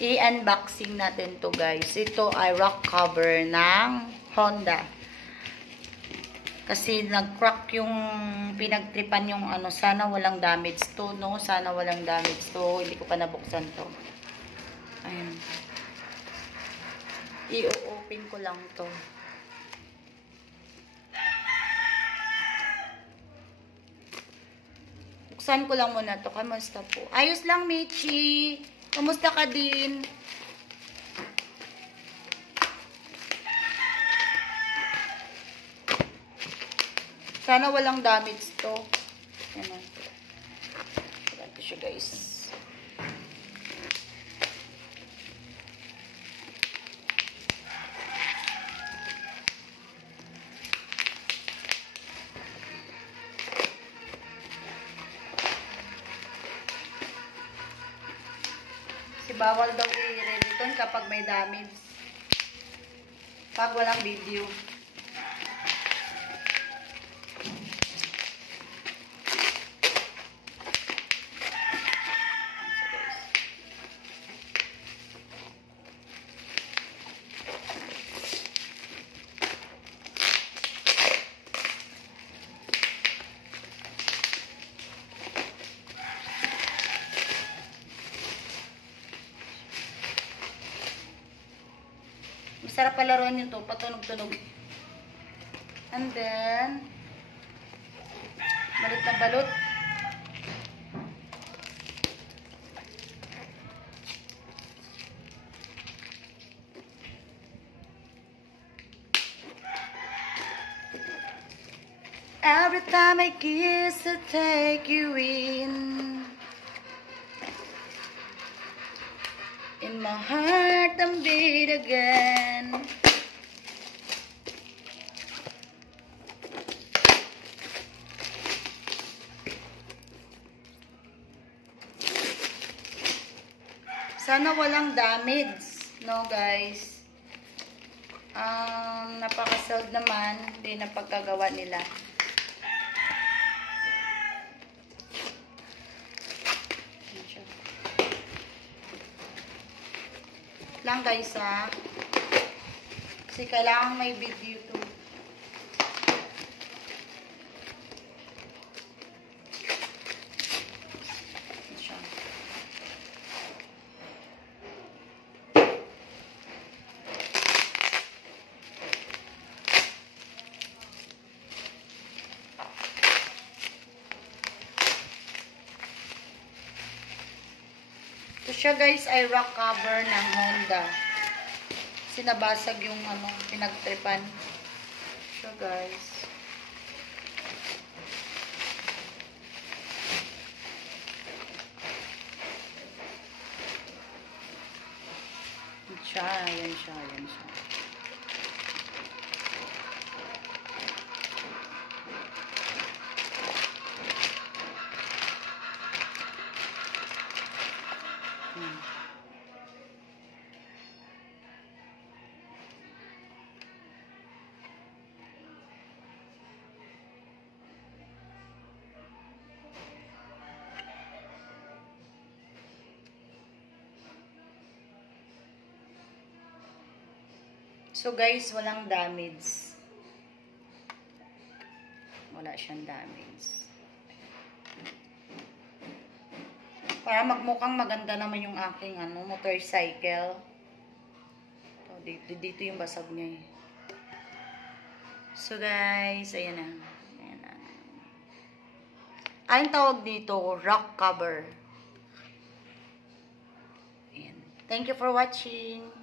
i-unboxing natin to guys. Ito ay rock cover ng Honda. Kasi nag-crack yung pinagtripan yung ano. Sana walang damage to, no? Sana walang damage to. Hindi ko pa nabuksan to. Ayan. I-open ko lang to. Buksan ko lang muna to. Kamusta po? Ayos lang, Michi. Kamusta ka din? Sana walang damage to. Ayan. Ito siya, guys. Bawal daw i-return kapag may damage. Pag walang video. Masarap palaruan yun to, patunog-tunog. And then, balot na balot. Every time I kiss, I take you in my heart, I'm beat again. Sana walang damage, no guys? Napaka-sold naman din ang pagkagawa nila. Lang guys ha. Kasi kailangan may video to. Ito siya guys ay rock cover ng Honda. Sinabasag yung ano, pinagtripan. Siya guys. Yan siya. So guys, walang damage. Wala siyang damage. Para magmukhang maganda naman yung aking motorcycle. So, dito yung basag niya eh. So guys, ayan na. Ang tawag dito, rock cover. Ayan. Thank you for watching.